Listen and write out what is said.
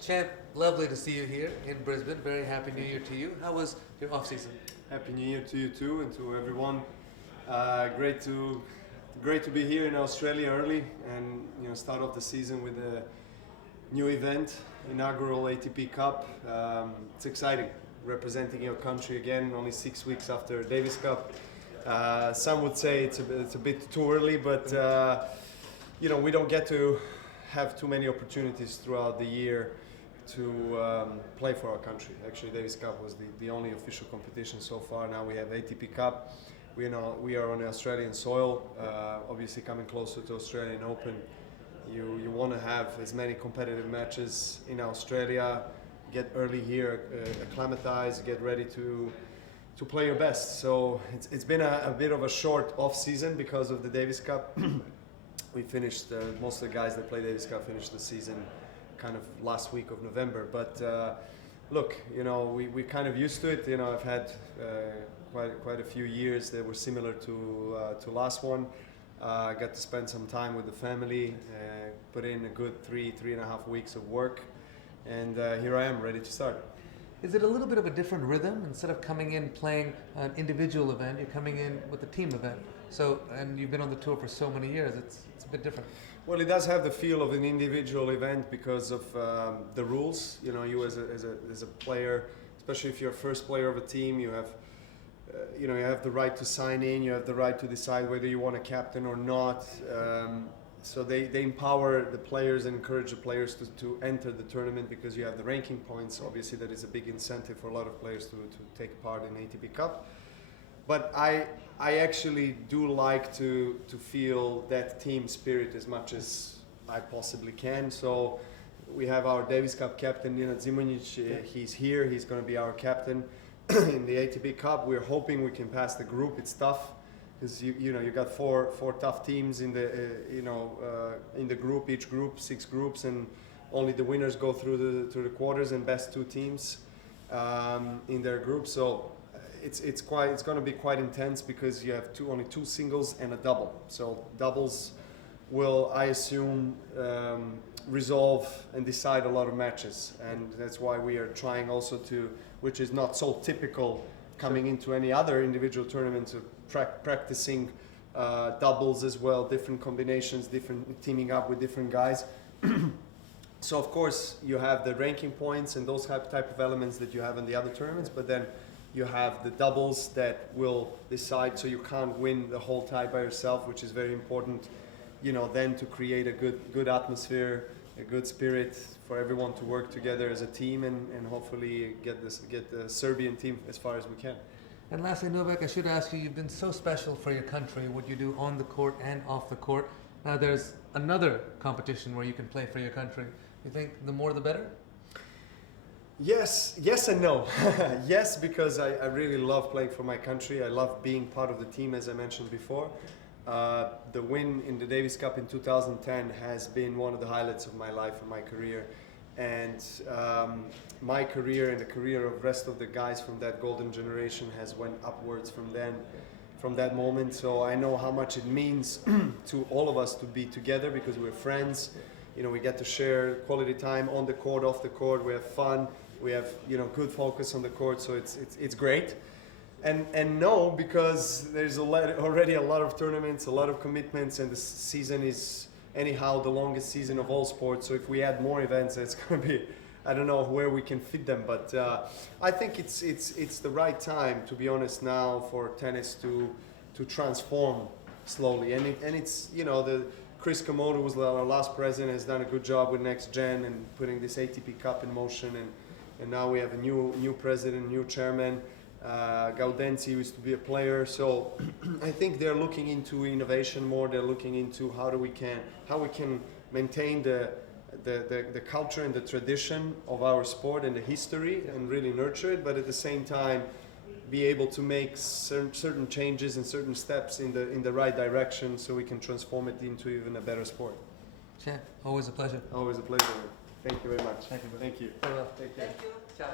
Champ, lovely to see you here in Brisbane. Very happy New Year to you. How was your off season? Happy New Year to you too, and to everyone. Great to be here in Australia early, and start off the season with a new event, inaugural ATP Cup. It's exciting, representing your country again. Only 6 weeks after Davis Cup. Some would say it's a bit too early, but we don't get to have too many opportunities throughout the year to play for our country. Actually, Davis Cup was the only official competition so far. Now we have ATP Cup. We are on Australian soil, obviously coming closer to Australian Open. You want to have as many competitive matches in Australia, get early here, acclimatize, get ready to play your best. So it's been a bit of a short off season because of the Davis Cup. We finished, most of the guys that play Davis Cup finished the season kind of last week of November. But look, we're kind of used to it. I've had quite a few years that were similar to last one. I got to spend some time with the family, put in a good 3.5 weeks of work, and here I am ready to start. Is it a little bit of a different rhythm? Instead of coming in playing an individual event, you're coming in with a team event. So, and you've been on the tour for so many years, it's a bit different. Well, it does have the feel of an individual event because of the rules. You as a player, especially if you're a first player of a team, you have you have the right to sign in, you have the right to decide whether you want a captain or not. So they empower the players and encourage the players to enter the tournament because you have the ranking points. Obviously, that is a big incentive for a lot of players to take part in ATP Cup. But I actually do like to feel that team spirit as much as I possibly can. So we have our Davis Cup captain, Nenad Zimonjic. He's here. He's going to be our captain in the ATP Cup. We're hoping we can pass the group. It's tough because you got four tough teams in the in the group. Each group 6 groups, and only the winners go through the quarters, and best 2 teams in their group. So it's going to be quite intense because you have only 2 singles and a double. So doubles will, I assume, resolve and decide a lot of matches, and that's why we are trying also to, which is not so typical coming into any other individual tournament, to practicing doubles as well, different combinations, different teaming up with different guys. So of course you have the ranking points and those type of elements that you have in the other tournaments, but then you have the doubles that will decide, so you can't win the whole tie by yourself, which is very important, then to create a good atmosphere, a good spirit for everyone to work together as a team and hopefully get the Serbian team as far as we can. And lastly, Novak, I should ask you, you've been so special for your country, what you do on the court and off the court. Now there's another competition where you can play for your country. You think the more the better? Yes and no. Yes, because I really love playing for my country. I love being part of the team, as I mentioned before. The win in the Davis Cup in 2010 has been one of the highlights of my life and my career. And my career and the career of the rest of the guys from that golden generation has went upwards from that moment. So I know how much it means to all of us to be together because we're friends. We get to share quality time on the court, off the court. We have fun. We have good focus on the court. So it's great. And no, because there's already a lot of tournaments, a lot of commitments, and the season is anyhow the longest season of all sports. So if we add more events, it's going to be, I don't know where we can fit them. But I think it's the right time, to be honest, now for tennis to transform slowly. And it's the Chris Komodo, who was our last president, has done a good job with Next Gen and putting this ATP Cup in motion. And now we have a new president, new chairman. Gaudenzi used to be a player, so I think they're looking into innovation more. They're looking into how we can maintain the culture and the tradition of our sport and the history and really nurture it, but at the same time be able to make certain changes and certain steps in the right direction so we can transform it into even a better sport. Champ, always a pleasure. Always a pleasure. Thank you very much. Thank you. Thank you. Farewell. Take care. Thank you. Ciao.